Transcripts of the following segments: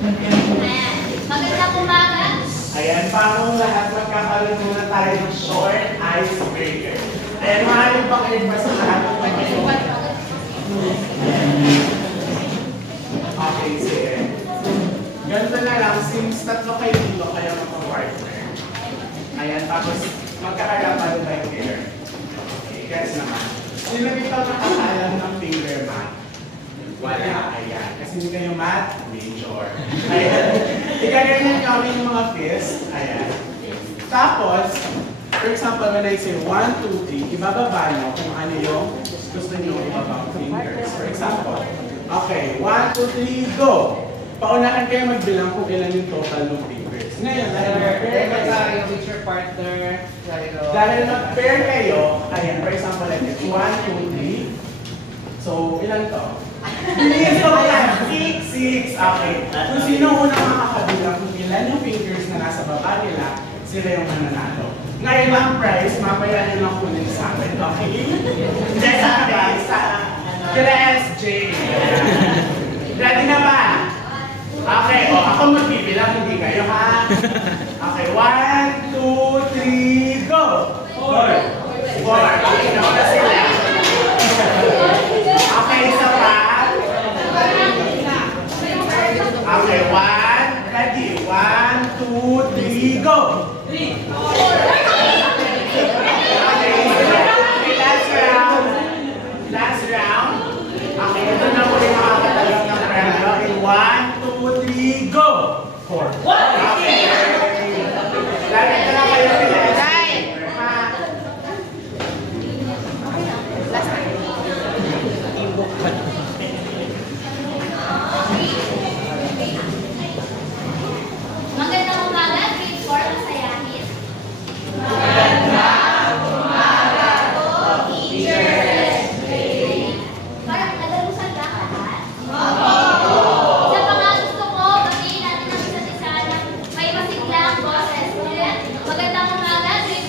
Ayan. Magandang umaga. Ayan, parang lahat magkakaroon muna tayo ng short icebreaker. Ayan, maaaring pa kayo pa sa lahat ng mga ito. Okay, sige. Ganito na lang, since tatlo kayo dito, kaya magpa-partner. Ayan, tapos magkakarapan by pair. Okay, guys naman. Sino dito nakakalam ng finger mat? Wala, ayan. Kasi hindi kayo math major. Ayan. Ikaganyan nyo yung mga fist. Ayan. Tapos, for example, when I say 1, 2, 3, ibababa nyo kung ano yung gusto nyo ibabang fingers. For example, okay, 1, 2, 3, go! Paunahan kayo magbilang kung ilan yung total ng fingers. Ngayon, dahil mag-pair kayo with your partner, dahil mag-pair kayo, ayan, for example, like this, 1, 2, 3. So, ilan to? Bilis ko yan! 6! Okay. Kung sino unang makakabilang kung ilan yung fingers na nasa baba nila, sila yung mananalo. Ngayon ang prize, mamaya nyo lang kunin sa akin, okay? Yes, kila SJ. Ready na ba? Okay, o ako magbibilang, hindi kayo ha? Okay, 1, 2, 3, go! 4. Okay, nauna sila. Okay, isa pa. Okay, 1, ready. 1, 2, 3, go! 3, 4. Okay, last round. Last round. Okay, ito na muli makakatalong ng premyo. In 1, 2, 3, go! 4. Okay. Lagi ka na kayo pinag-asay. Magandang umaga, grade 4 masayahin. Parang nagalusan ba lahat? Isa pa nga gusto ko, batiin natin ang isa't isa ng may masiglang boses. Magandang umaga, grade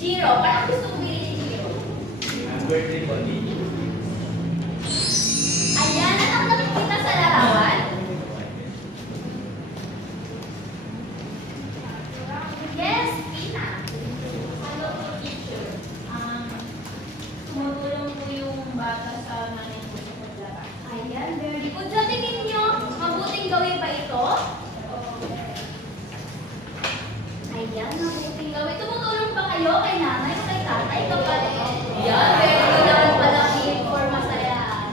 Zero. Parang gusto ko bilhin si Zero. Birthday ko, Dini. Ayan, anong nakikita sa larawan? Yes, Pina. Hello po, teacher. Tumutulong po yung bata sa nanay ko sa paglaba. Ayan, very good. Sa tingin nyo, mabuting gawin ba ito? Ayan, mabuting gawin. Tumutulong ba kayo kay nanay o kay tatay kapag... Ayan, very good naman pala for masaya.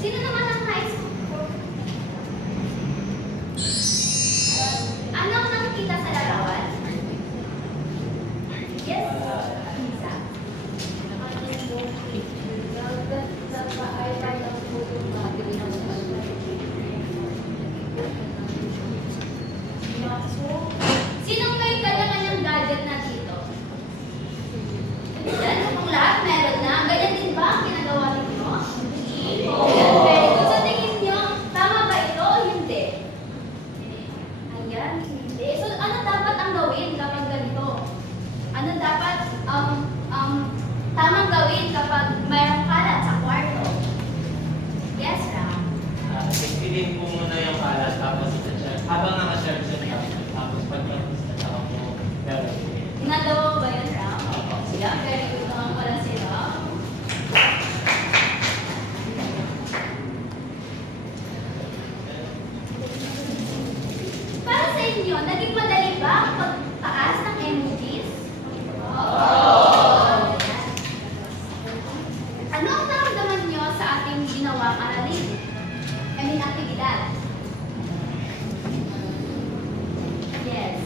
Sino naman ang high school? Anong nakikita sa larawan? Yes, Lisa. Sinong may kanya-kanyang gadget na dito? Yan, kung lahat meron na. Ganyan din ba ang ginagawa ninyo? Ayan, very good. Sa tingin nyo, tama ba ito o hindi? Ayan, hindi. So, ano dapat ang gawin kapag ganito? Ano dapat tamang gawin kapag mayroong kalat sa kwarto? Yes, Ram. Explain ko muna yung kalat, tapos habang naka-share siya, tapos pagkatapos na saka mo, pero Ginagawa ko ba yun, Ram? Yeah, very good naman pala sila. Para sa inyo, naging madali ba ang pagtaas ng emojis? Ano ang naramdaman nyo sa ating ginawang aralin? Aktibidad. Yes.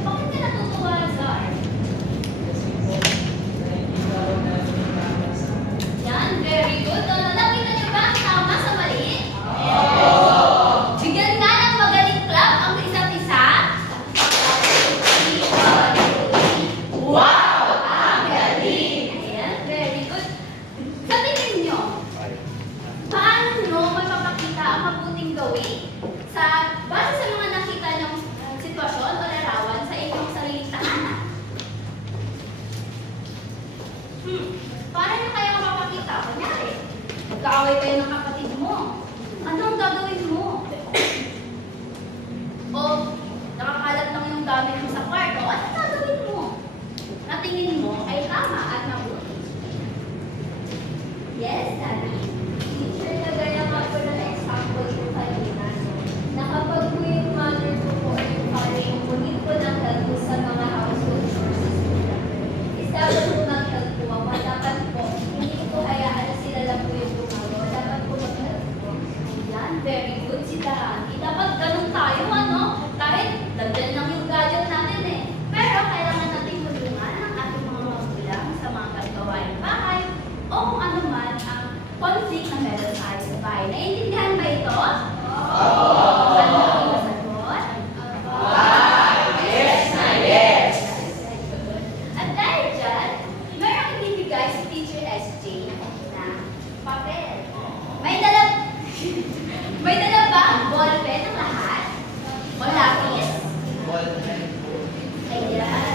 Bakit ka natutuwa, Zar? Yan, very good. Nakita niyo ba ang tama sa mali? Bigyan nga ng magaling clap ang isa't isa. Wow! Ang galing! Ayan, very good. Sa tingin niyo, paano nyo mapapakita ang mabuting gawin sa base sa mga nakita niyong sitwasyon o larawan sa inyong sariling tahanan? Paano nyo kaya mapapakita? Kunyari, magkaaway kayo ng kapatid mo. Anong gagawin mo? O nakakalat lang yung gamit mo sa kwarto. Anong gagawin mo? Na tingin mo ay tama at mabuti. Yes, Daddy. Teacher, kagaya nga po ng example ko kanina, na kapag po yung mother ko po ay yung father ko, ngunit po ng help po sa mga household chores po namin. Is dapat po mag-help po ako. Dapat po, hindi ko po hayaan na sila lang po yung gumagawa. Dapat po mag-help po. Ayan, very good si Dani. Dapat ganun tayo, ano? Kahit dagdan lang yung gadget natin eh. Pero kailangan natin tulungan ang ating mga magulang sa mga gawaing bahay o kung ano man ang conflict na meron tayo sa bahay. Naiintindihan ba ito? Ano ang masagot? Yes na yes! At dahil dyan, mayroong ibibigay si Teacher SJ na papel. May dala ba ang ballpen ng lahat? O lapis? Ayan.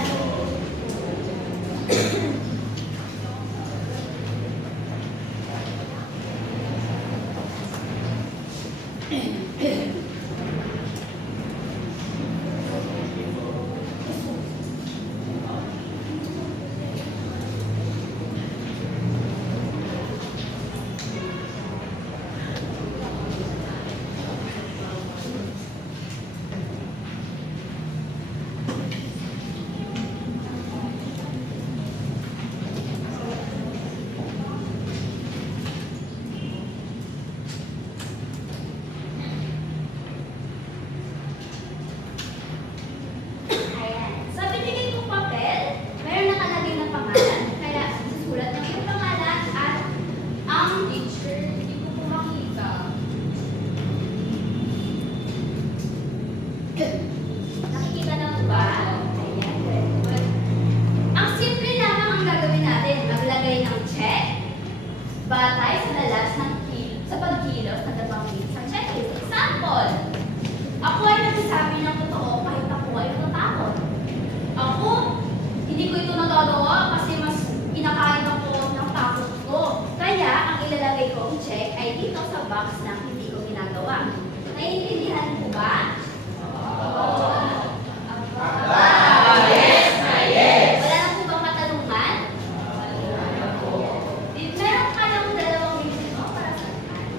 box na hindi ko ginagawa. Naiintindihan po ba? Wala na po bang katanungan? Meron ka lang 2 minuto para sa akin.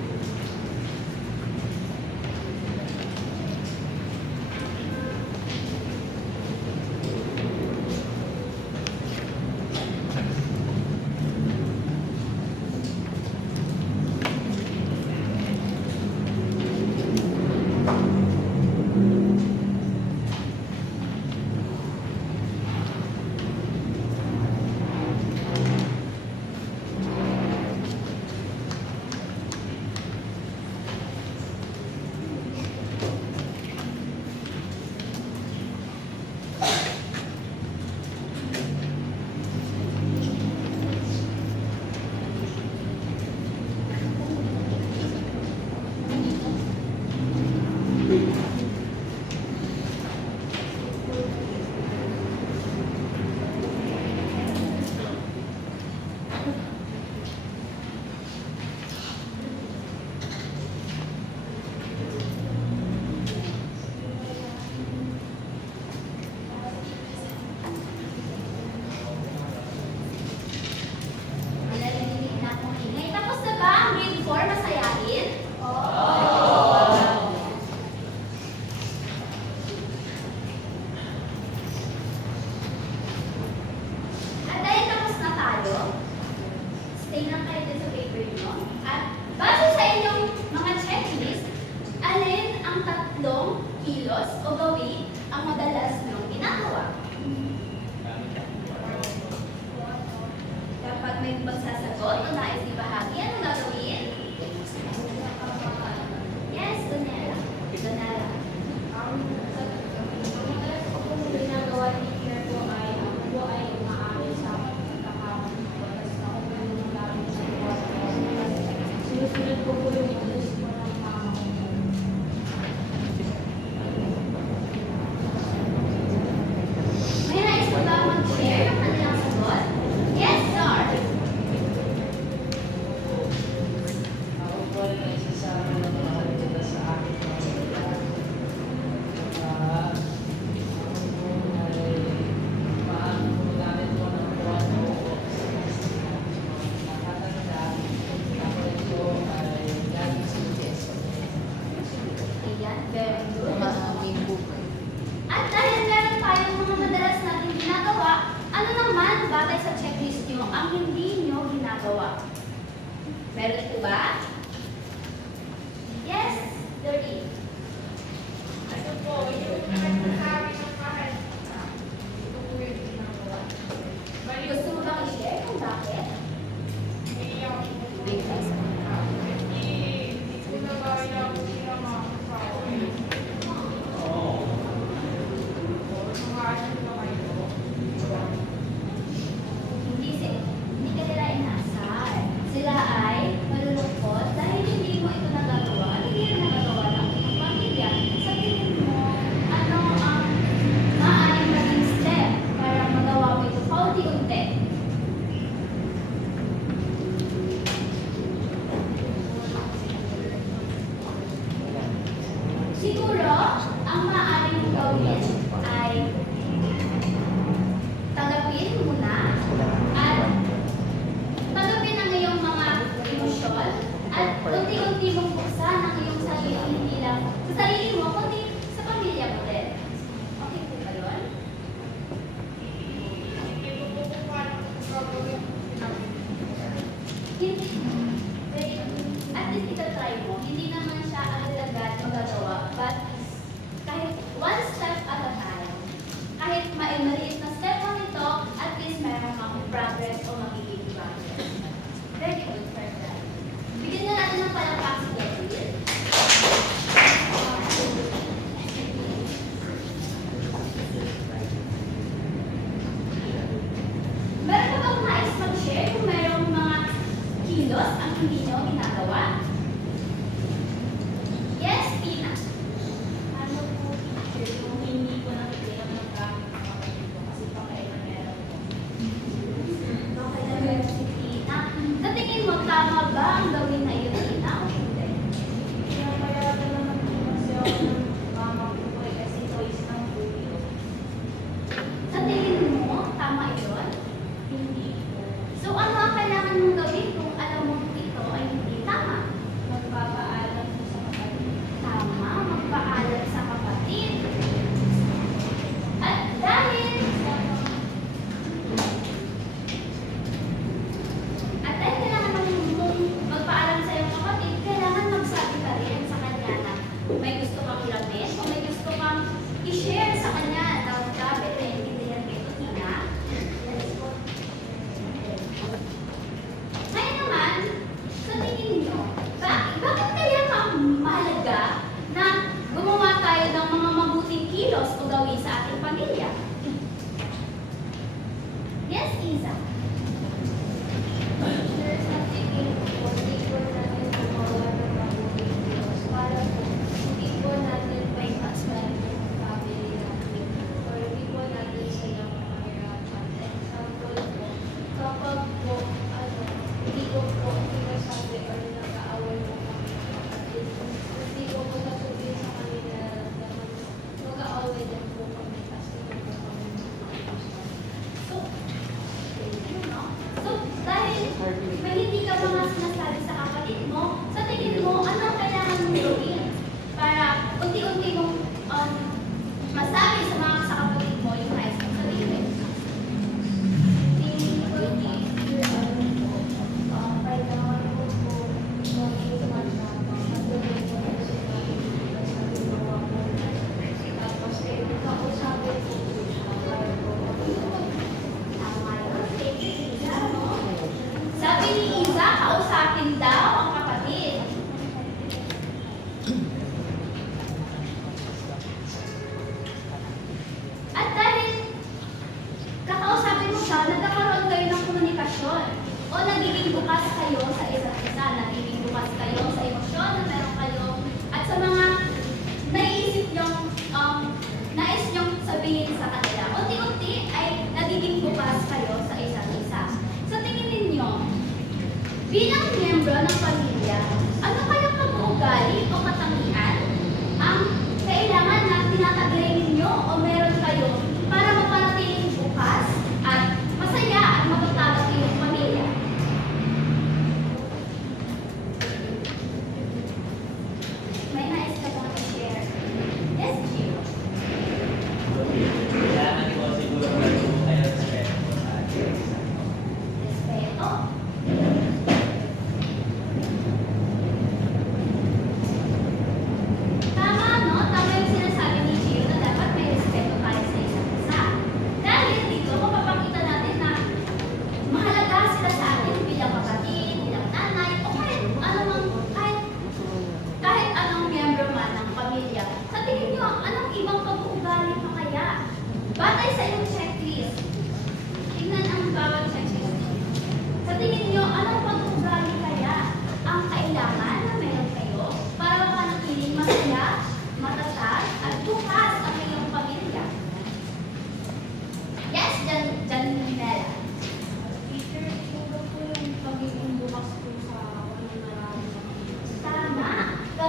Manalilinig na akong ingay. Tapos na ba ang grade 4 masayahin? At dahil tapos na tayo, stay lang kayo dun sa paper nyo. At base sa inyong mga checklist, alin ang 3 kilos o gawin ang madalas nyong ginagawa? Kapag may magsasagot o nais ibahagi, ano gagawin? Yes, Donella. Donella. Ginagawa ni Claire po ay ako ay maaari sa pagkakaroon ng oras na ako ay magagamit sa oras. Sinusunod ko po yung oras ko ng mama ko. May nais mo ba mag-share ng kanilang sagot? Yes, sir. Ako po ay nagsasama ng mga kalimutan sa akin mga kaibigan. Ako po ay paano po namin po ng buwan o nakatanda. Ako rin po ay galing sa Quezon. Ayan, very good. At dahil meron tayong mga madalas natin ginagawa, ano naman batay sa checklist nyo ang hindi nyo ginagawa? Meron po ba? Yes, Dirty. Ito po, yung nagsasabi ng kahit ito po yung ginagawa. Gusto mo bang i-share kung bakit? Hindi ako May place. hindi ko na kaya ako sila mga kasao. Mga asin na kayo. Hindi ka nila inaasar. Sila ay malulungkot dahil hindi mo ito nagagawa. Hindi rin nagagawa ng iyong pamilya. Sa tingin mo, ano ang maaaring maging step para magawa mo ito paunti-unti? Siguro, ang maaaring mong gawin ay tanggapin muna at tanggapin ang iyong mga emosyon at unti-unti mong buksan ang iyong sarili, hindi lang sa sarili mo, kundi sa pamilya mo din. Okay po ba yun? Hindi ko po kung paano gagawin Hindi. At least itatry mo. Hindi naman siya agad-agad magagawa, but kahit one step at a time. Kahit maliit na step lang ito, at least meron kang progress o magiging progress. Very good for that. Bigyan na natin ng palakpak si Gabriel.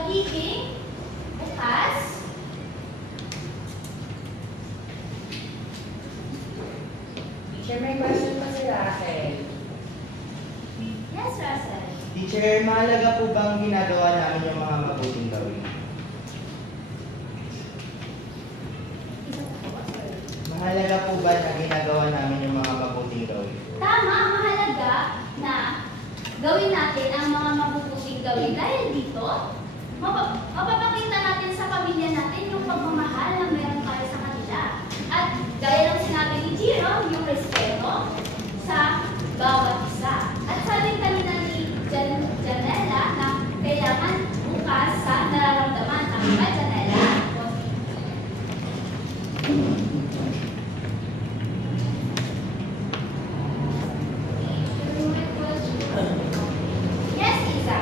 magiging bukas. Teacher, may question pa si Raquel. Yes, Russell. Teacher, mahalaga po bang ginagawa namin yung mga mabuting gawin? Mahalaga po ba na ginagawa namin yung mga mabuting gawin? Tama, mahalaga na gawin natin ang mga mabubuting gawin dahil dito, mapapakita natin sa pamilya natin yung pagmamahal na meron tayo sa kanila. At gaya ng sinabi ni Jiro, yung respeto sa bawat isa. At sabi kanina ni Janela na kailangan bukas sa nararamdaman. Tama ba, Janela? Yes, Isa.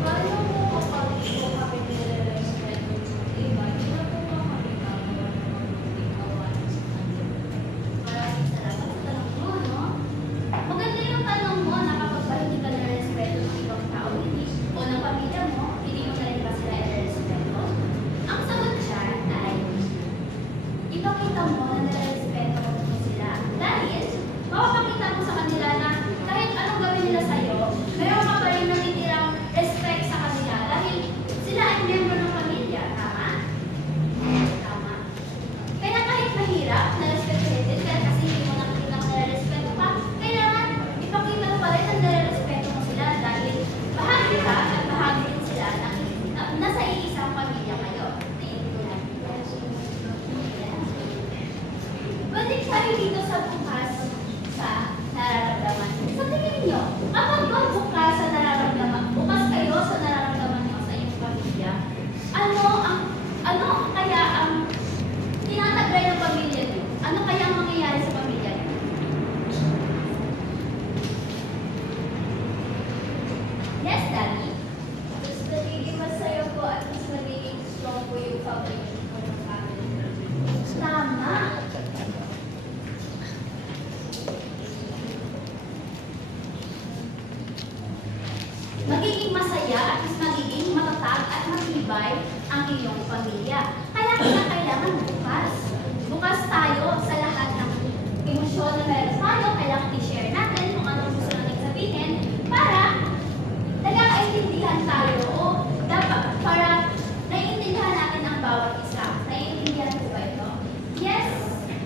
Paano po kapag po kami nire-respeto sa iba? Hindi na po ba kami gagawa ng mabuting gawain sa kanila? Maraming salamat sa tanong mo, no? Maganda yung tanong mo na kapag ba hindi ka nare-respeto ng ibang tao, hindi, o ng pamilya mo, hindi mo na rin ba sila nare-respeto? Ang sagot dyan ay, ipakita mo na nare-respeto mo sila. Dahil, mapapakita mo sa kanila na kahit anong gawin nila sa'yo, meron ka pa rin natitirang respect sa kanila dahil sila ay member ng pamilya. Tama? Tama. Kaya kahit mahirap na respetuhin din, kaya kasi hindi mo nakikita na nare-respeto ka, kailangan ipakita mo pa rin na nare-respeto mo sila dahil bahagi ka at bahagi din sila na nasa iisang pamilya kayo. Naiintindihan mo? Yes. Balik tayo dito sa bukas sa nararamdaman. Sa tingin nyo, kapag ba bukas sa nararamdaman, bukas kayo sa nararamdaman nyo sa inyong pamilya, ano kaya ang tinataglay ng pamilya nyo? Ano kaya ang mangyayari sa pamilya nyo? Yes, Daddy? Mas nagiging masaya po at mas nagiging strong po yung foundation po ng family. Tama. Magiging masaya at mas magiging matatag at matibay ang iyong pamilya. Kaya kailangan bukas. Bukas tayo sa lahat ng emosyon na meron tayo. Kailangan i-share natin kung anong gusto natin sabihin para nagkakaintindihan tayo o dapat para naiintindihan natin ang bawat isa. Naiintindihan po ba ito? Yes?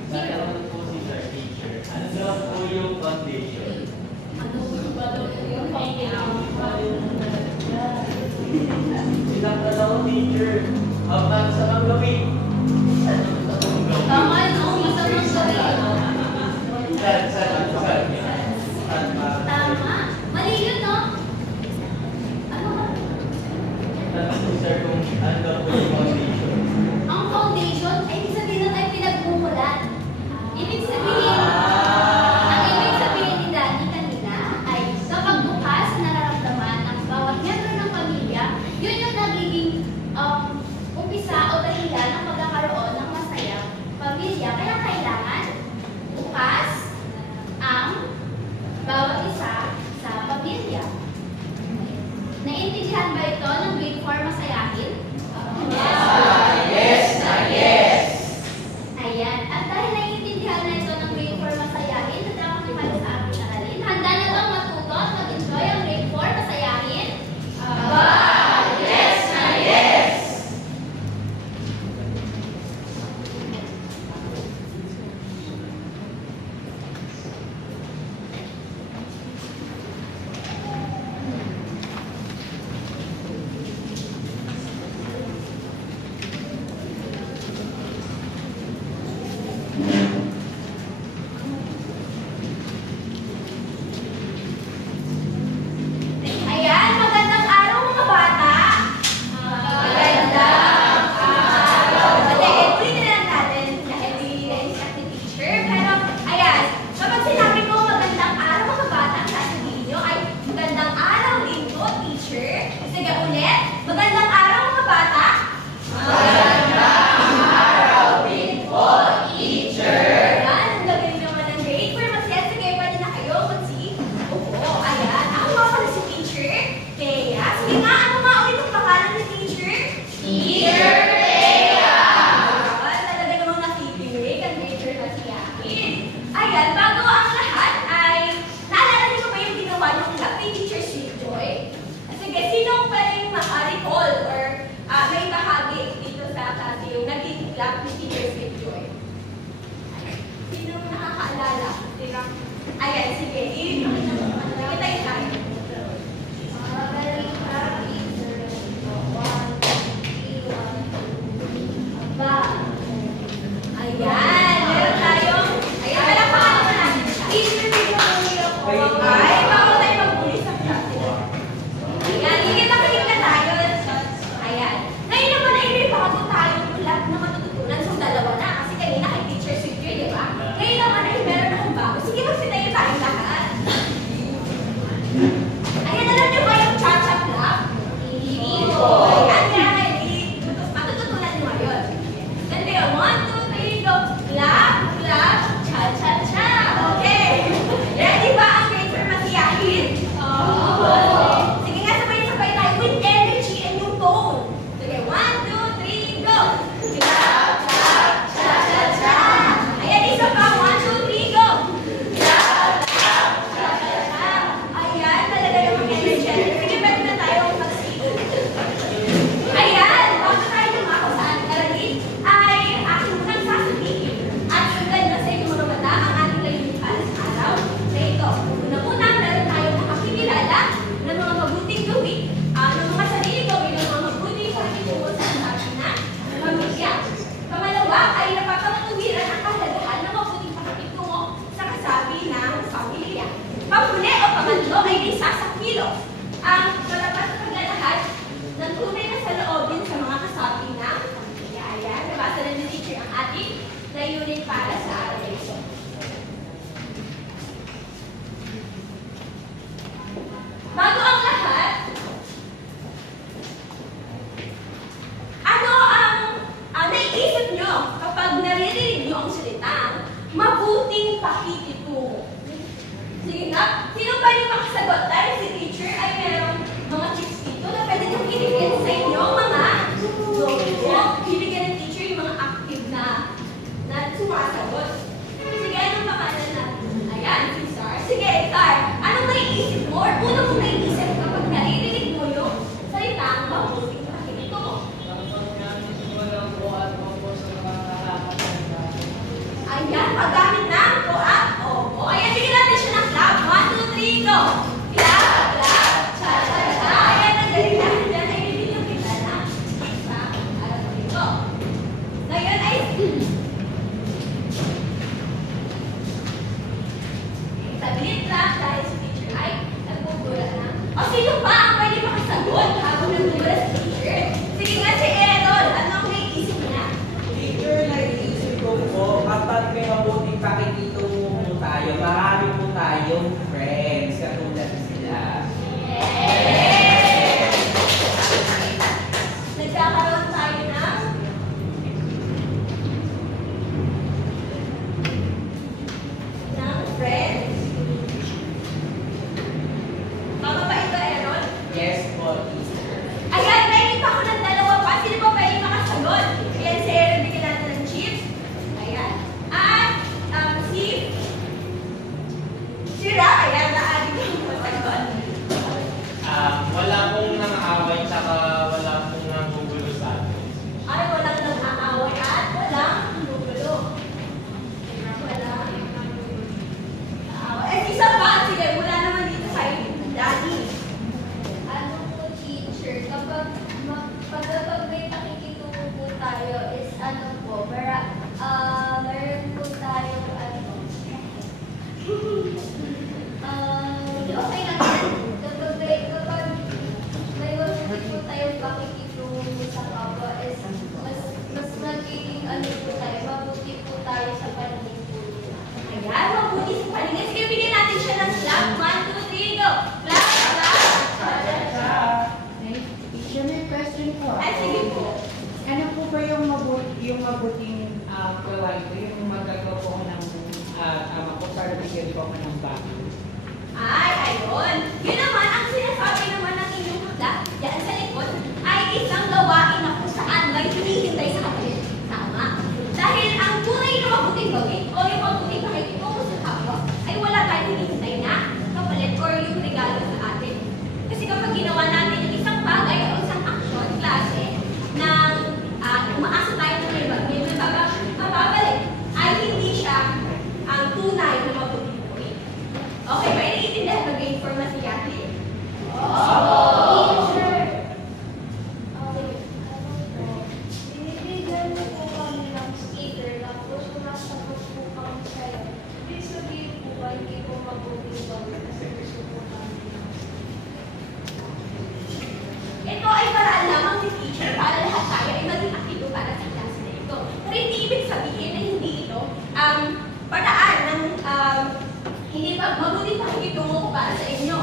Zero. Nagkaroon po si Sir Teacher. Ano daw po yung foundation? Ano ba daw yung pangkailangan? Silang na daw, teacher. Habang sa mga gawin. Tama, no? Masamang gawin. Tama. Mali yun, no? Ano ba? Sir, kung ano daw po yung foundation. Ang foundation, ay ibig sabihin nun ay pinagmumulan. Ibig sabihin, ang ibig sabihin ni Danny kanina ay kapag bukas na nararamdaman ng bawat miyembro ng pamilya, yun yung nagiging umpisa o dahilan ng pagkakaroon ng masayang pamilya. Kaya kailangan bukas ang bawat isa sa pamilya. Naiintindihan ba ito ng grade 4 masayahin? Ayan. At dahil naiintindihan na ito ng grade 4 masayahin, nadama ko kayo sa aking aralin. Handa na bang matuto at mag-enjoy ang grade 4 masayahin? Ayan, magandang araw mga bata. Magandang araw. Ulitin na lang natin dahil hindi na-instruct ni teacher. Pero, ayan, kapag sinabi ko magandang araw mga bata, ang sasabihin nyo ay magandang araw din po, teacher. Sige ulit, magandang araw mga bata. Ayan, ang gagawin naman ng grade 4 masaya. Sige, pwede na kayo mag-see. Oo, ayan. Ako nga pala si teacher. Kaya, sige nga, ano nga ulit ang pangalan ni teacher? klase yung naging clap ni Teacher Sweet Joy? Sino nakakaalala? Ayan, sige. Ikitayin tayo. Ayan, meron tayong, ayan, palakpakan naman natin siya. Teacher Sweet Joy. Ay, bago tayo magbuli sa klase. Ayan, higit na tayo. Ayan. Ngayon naman ay may bago tayong ulat na matututunan sa dalawa na. Kasi kanina kay Teacher Sweet Joy, di ba? Ngayon naman ay meron akong bago. Sige, magsitayo tayong lahat. Ayan, alam niyo ba yung cha-cha clap? Hindi ko. Ayan, kaya ngayon, matututunan niyo ngayon. Ganda yun. 1, 2, 3, go. Clap, clap, cha-cha-cha. Okay. Ready ba ang paper matiyahin? Oo. Sige nga, sabay-sabay tayo with energy and yung tone. Sige, 1, 2, 3, go. Clap, clap, cha-cha-cha. Ayan, isa pa. 1, 2, 3, go. Clap, clap, cha-cha-cha. Ayan, talaga yung energy. Sige, pwede na tayo mag-sing. Ayan, bago tayo lumako sa ating ay aking munang sasabihin. At sundan na sa inyong mga mata ang ating layunin para sa araw na ito. Una-una, meron tayong nakakilala ng mga mabuting gawin, ng mga sarili gawin, ng mga mabuting pakikitungo sa ating na pamilya. Pangalawa ay napapatuwiran ang kahalagahan ng mabuting pakikitungo sa kasabi ng pamilya. Panghuli o pangatlo ay isasakilo ang katapat na paglalahad ng tunay na saloobin sa mga kasabi ng pamilya. Ayan, nabasa na ni teacher ang ating layunin para sa araw na ito. Bago ang lahat, ano ang naiisip nyo kapag naririnig nyo ang salitang mabuting pakikitungo? Sige nga, sino ba yung makasagot? Dahil si teacher ay merong mga chips dito na pwede nyo ibigyan sa inyo mga logo. Ibigyan ng teacher yung mga active na sumasagot. Sige, anong pangalan natin? Ayan, si Star. Sige, Star, anong naiisip mo? Or una mong naiisip kapag naririnig mo yung salitang mabuting pakikitungo? Ayan, paggamit ng ko at opo. Ayan, bigyan natin siya ng clap. 1, 2, 3, go! Clap, clap, cha-cha-cha. Ayan, ang galing natin dyan. Ay, bibigyan kita na sa araw dito. Ngayon ay saglit lang dahil si teacher ay nagpupula na. O, sino pa ang pwede makasagot habang nagpupula si teacher? Sige nga si Errol, anong naiisip niya? Teacher, naiisip ko po, kapag may mabuting pakikitungo po tayo, marami po tayong friends, katulad sila. Nagkakaroon tayo ng friends. Tama ba ito, Errol? Yes po, teacher. Ayan, nakikita ko ng dalawa pa. Sino pa pwede makasagot? Ayan, si Errol, bigyan natin ng chips. Ayan. At si Ra, ayan, naaling yung masagot. Wala pong nang-aaway tsaka wala pong nanggugulo sa atin. Ay, walang nag-aaway at walang gugulo. Walang aaway. Isa pa, sige, mula naman dito kay Daddy. Ano po, teacher, kapag may pakikitungo po tayo is ano po, meron po tayo okay lang yan. Kapag may mabuti po tayong pakikitungo sa kapwa is mas nagiging ano po tayo, mabuti po tayo sa paningin po nila. Ayan, mabuti sa paningin. Sige, bigyan natin siya ng clap. 1, 2, 3, go! Clap, clap, cha-cha-cha. Teacher, may question po. Ay, sige po. Ano po ba yung mabuting gawain ko? Yung magagawa ko ng tama ko para bigyan ko ako ng bago. Ay, ayun. Yun naman, ang sinasabi naman ng inyong hula, yan sa likod, ay isang gawain na kung saan may hinihintay sa kapatid. Tama. Dahil ang tunay na mabuting gawin o yung mabuting pakikitungo sa kapwa ay wala tayong hinihintay na kapalit or yung regalo sa atin. Kasi kapag ginawa natin yung isang bagay o isang action, klase, ng umaasa para sa inyo.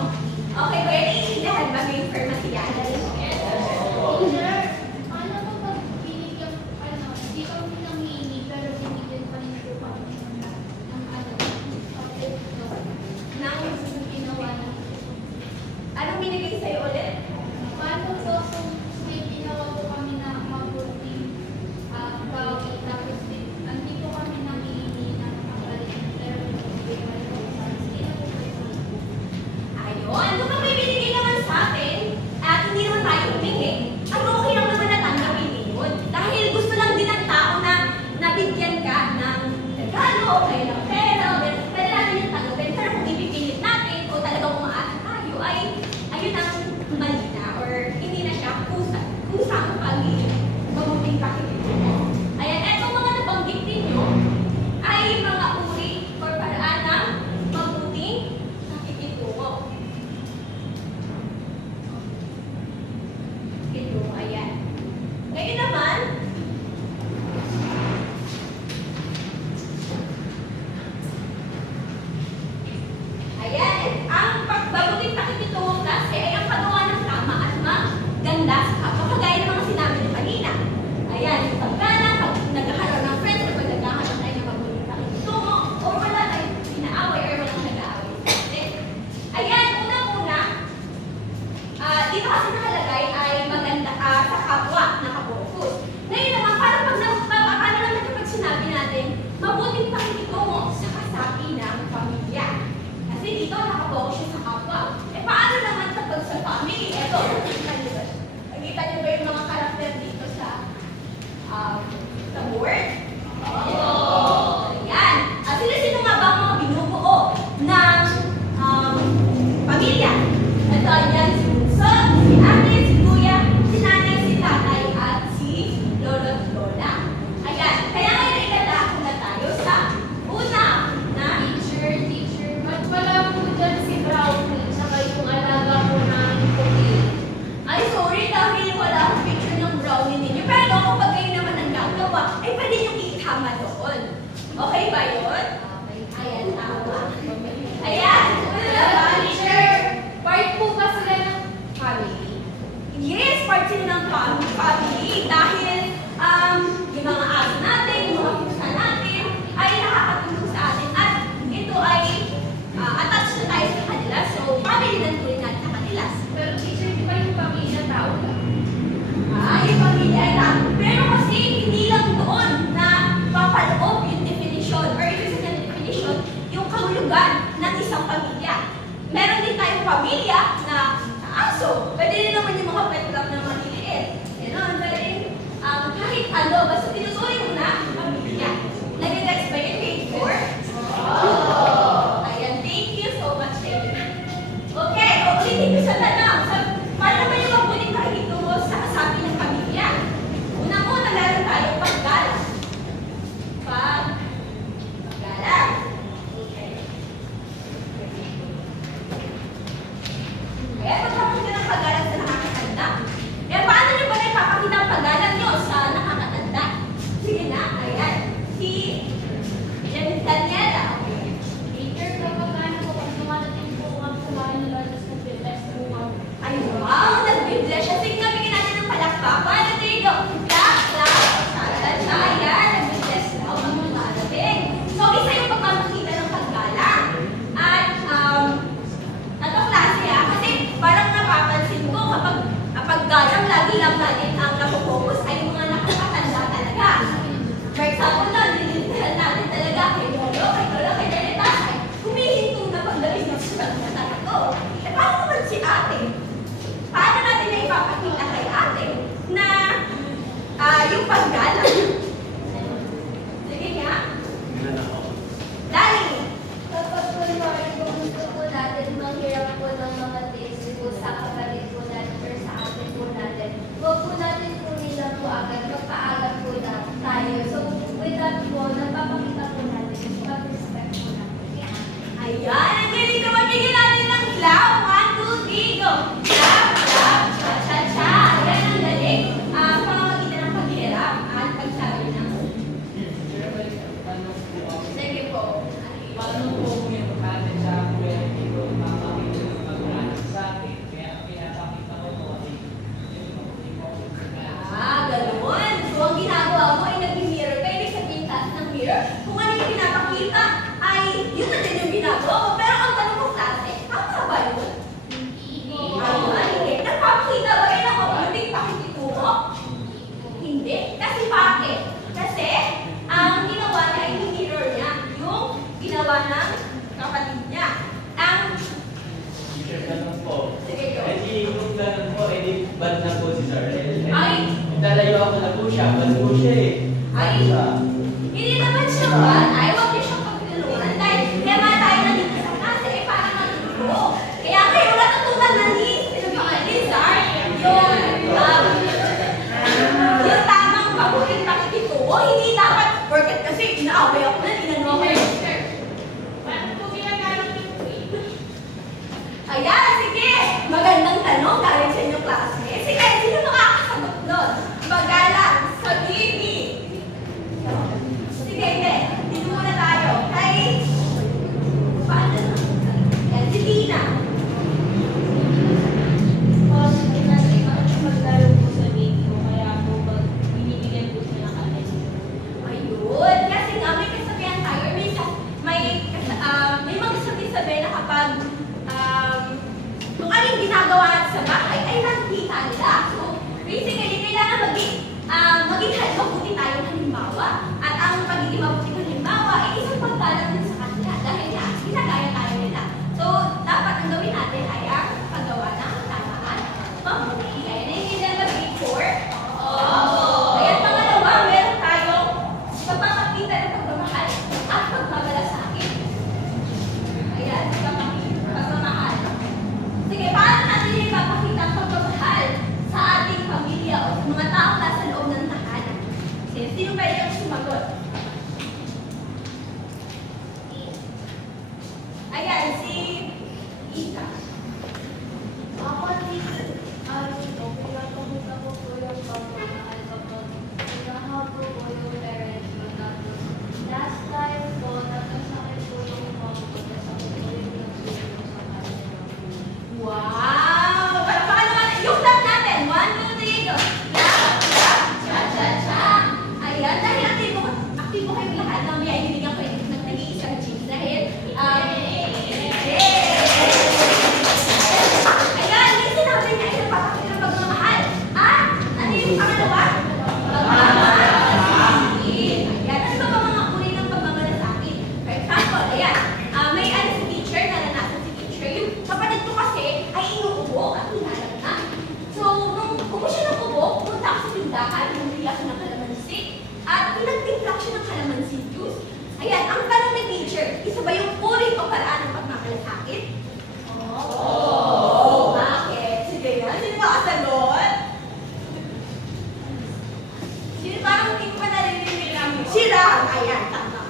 Okay ba yan? Naiintindihan ba may informatiyan? Teacher, paano po pag binigyan, hindi kami nangihingi pero binigyan pa rin po kami ng update Nang ginawa na. anong binigay sa'yo ulit? Paano po kung may ginawa po kami na mabuting gawi tapos hindi po kami nangihingi ng kapalit pero binigyan pa rin po kami. Hindi na po kayo. Ayun, ano ba may binigay naman sa atin? At hindi naman tayo humingi. Ang okay Lalayo ako na po siya. Bal po siya eh. Ay, hindi naman siya ba? Ay, huwag niyo siyang pagtulungan. Dahil kaya nga tayo nandito sa klase, eh parang nandito. Kaya kayo wala natutunan na Liz. Sino ba nga Liz, yung tamang pabuting pakikituo, hindi dapat, porket kasi inaaway ako na, inano ako. Ayan, sige! Magandang tanong galing sa inyong klase. Sige, sino makakasagot nun? Magalang, sa Bibi. Sige, hindi. Dito muna tayo. Kay... Paano na? Yan, si Tina. Ayun. Kasi nga, may kasabihan tayo. May mga sabi-sabi na kapag kung ano yung ginagawa natin sa bahay ay nakikita nila. So, basically, kailangan maging mabuti tayong halimbawa. At ang pagiging mabuting halimbawa ay isang paggalang din sa kanila dahil nga, ginagaya tayo nila. So, dapat ang gawin natin ay ang paggawa ng tamaan. Mabuti. Ayan, naiintindihan ba grade 4? Oo. Ayan, pangalawa, meron tayong pagpapakita ng pagmamahal at pagmamalasakit. Ayan, pagmamahal. Sige, paano natin ipapakita ang pagmamahal sa ating pamilya o sa mga taong nasa loob ng tahanan? Sino pwede ang sumagot? Ayan, si Ika. Ako dito, pinapakita ko po yung pagmamahal kapag hinahabol ko yung parents ko. Tapos, last time po, nagkasakit po yung mom ko. Nagkasakit po yung nagsusunod sa kanya. Wow! Palakpakan naman yung clap natin. 1, 2, 3, go! Cha-cha-cha! Ayan, dahil aktibo kayong lahat. Mamaya ibigyan ko yung nag-iisang chips dahil, ayan, yung sinabi niya ay napapakita ng pagmamahal. Ano yung pangalawa? Pagmamalasakit. Ayan, ano ba mga uri ng pagmamalasakit? For example, ayan, may si teacher, naranasan si teacher. Yung kapatid ko kasi ay inuubo at nilalagna. So, nung ubo siya ng ubo, pumunta ako sa tindahan, bumili ako ng kalamansi. At pinagtimpla siya ng kalamansi juice. Ayan, ang tanong ni teacher, isa ba yung uri o paraan ng pagmamalasakit? Oo. Bakit? Sige nga, sino makasagot? Sino parang hindi ko pa narinig namin? Sila! Ayan, tama.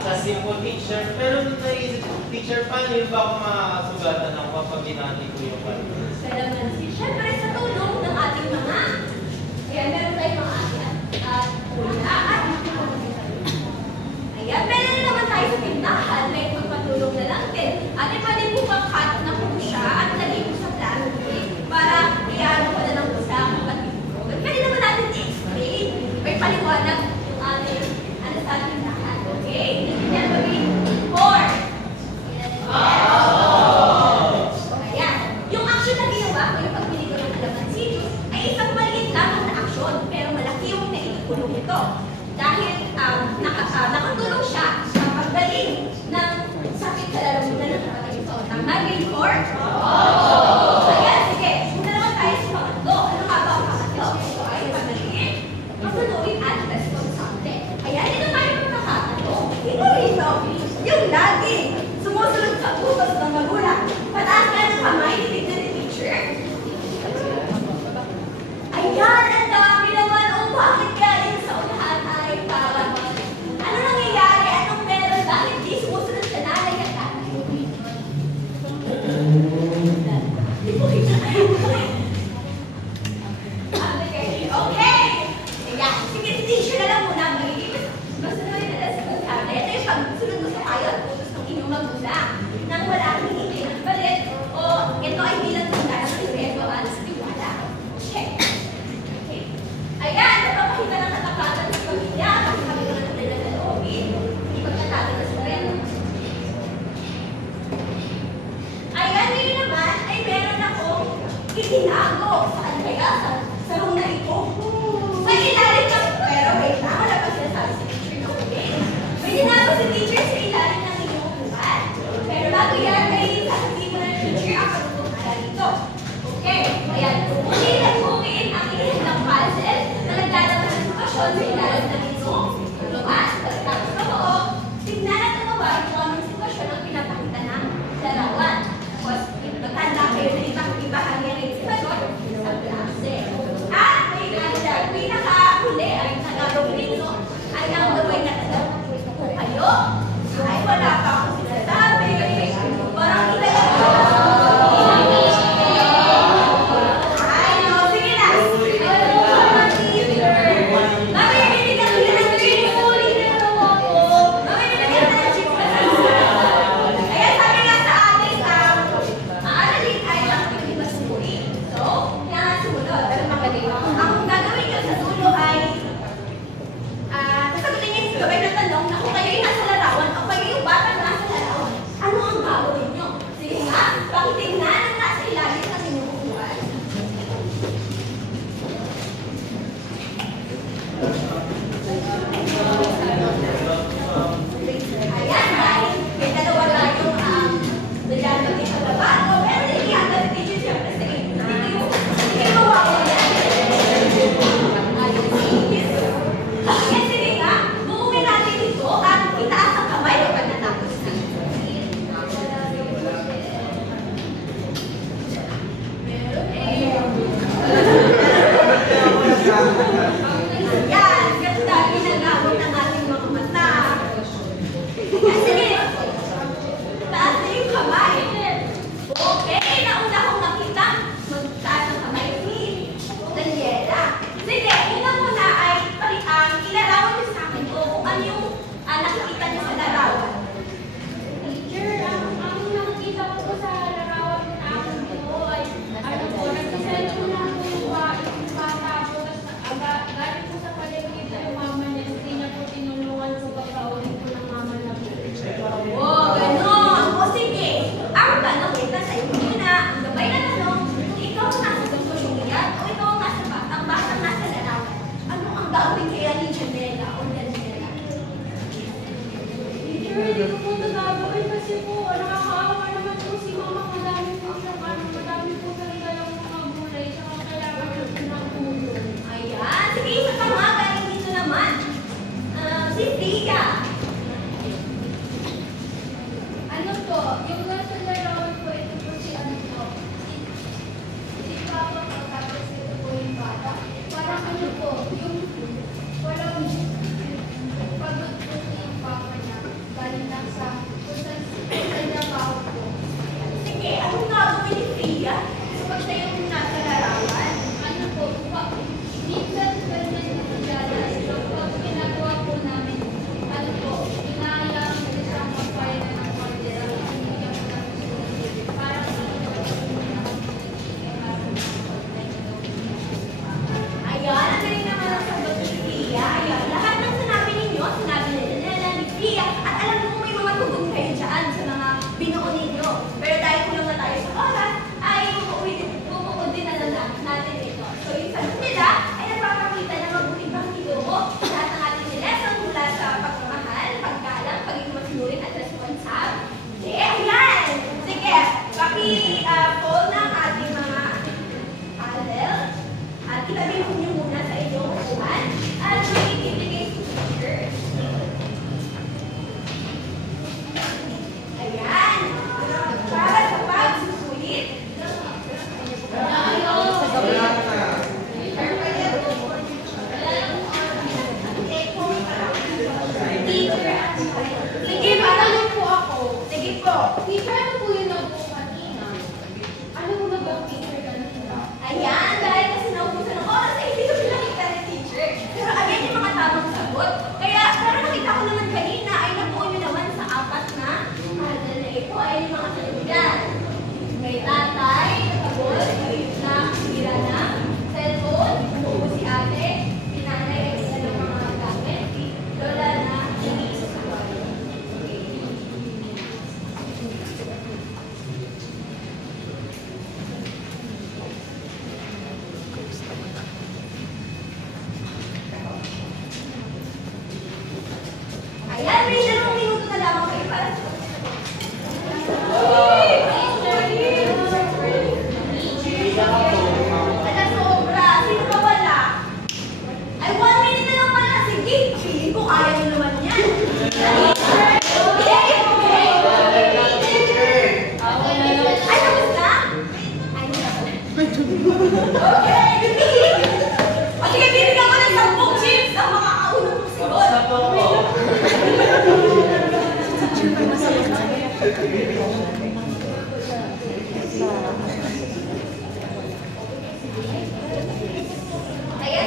Kasi po teacher, pero naisip ko, teacher, paano yun ba ako makasugatan ako kapag ginati ko yung Kalamansi. Siyempre, sa tulong ng ating mga, ayan, meron tayong mga ayan, meron na naman tayo sa tindahan, may pagpatulong na lang din. At pwede po bang cut na po siya at lagay po sa plastic para iano ko na lang po sa kapatid ko. Pwede naman natin i-explain, may paliwanag yung ating sa tindahan. Okay? Yan, magiging 4. Ayan. Yung action na ginawa ko, yung pagbili ko ng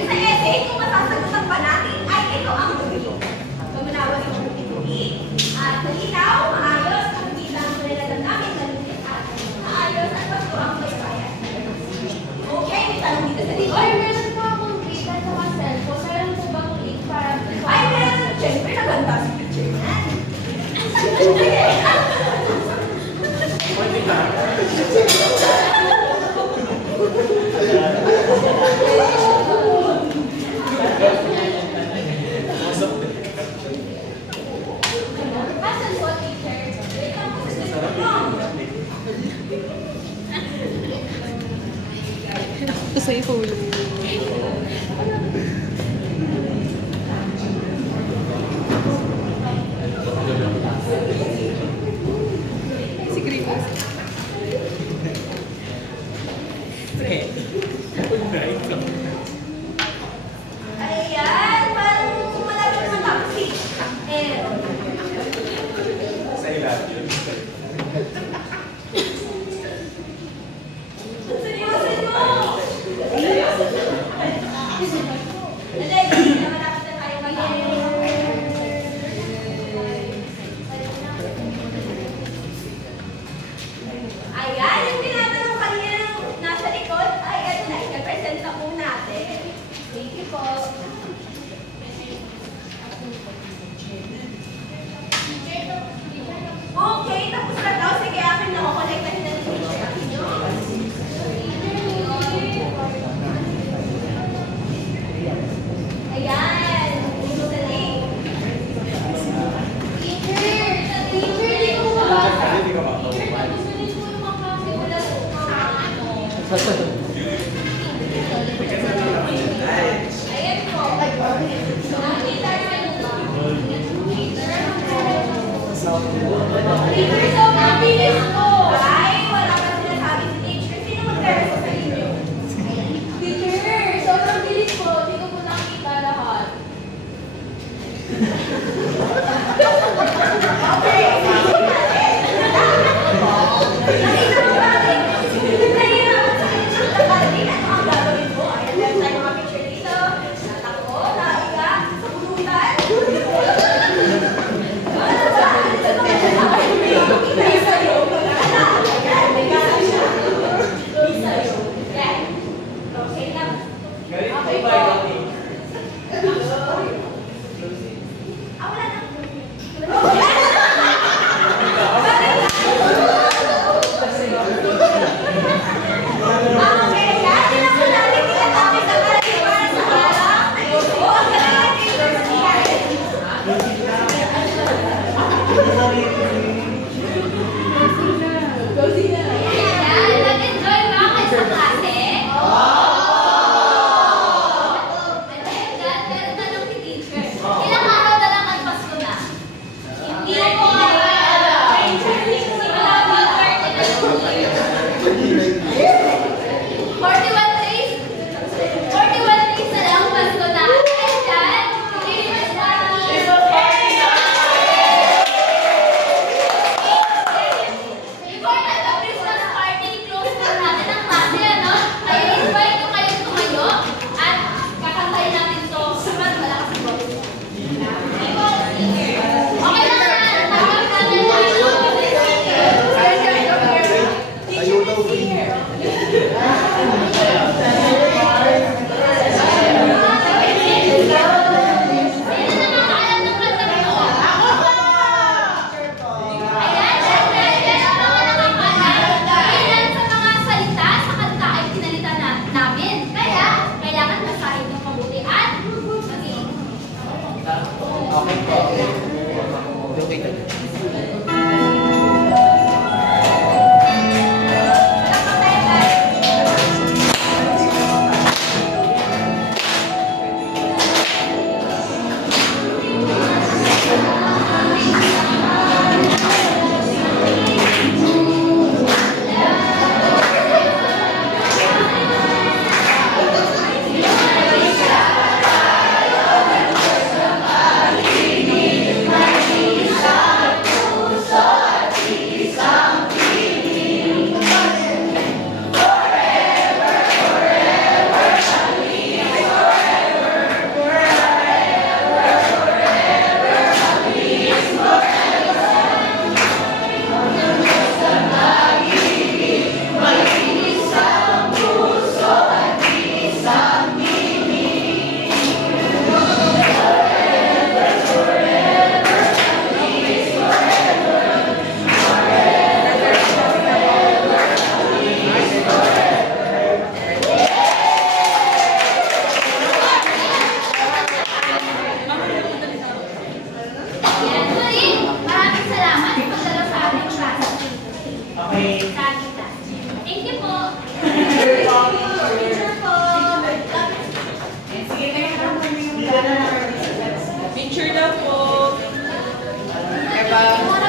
Dahil sa essay kung masasagutan pa natin ay ito ang tuloy. Pagmanawa ng tuloy at malinaw, maayos ang bilang nilalaman namin malulit at maayos at pasto ang baybayan. Okay, may tanong dito sa likod. Ay, meron pa akong kita sa cellphone. Meron po bang link para... Ay, meron. Siyempre, naganda si teacher yan. Pwede na. Asan po, teacher? Ayan, parang malapit na matapos eh. Sa ilalim. Seryoso nyo! Dali, malapit na tayo Ayan, yung tinatanong kanina nasa likod, ay ito na, i-present na po natin. Thank you po. Okay, tapos na daw. Sige, akin na ako. Kolektahin na ng teacher. Ayan. Dali. Teacher, di ko mabasa. Hindi ka ba? Teacher, nagustuhin ko yung mga klase wala po sa ano. Ayan po. Nakita Teacher, sobrang bilis po. Ay, wala pa sinasabi si teacher. Sino mag-verso sa inyo? Teacher, sobrang bilis po. Hindi ko po nakita lahat. Okay. Nakita mo ba? Nahihirapan sa inyo. Ano ang gagawin ko? Ayan. Picture daw po. Eva,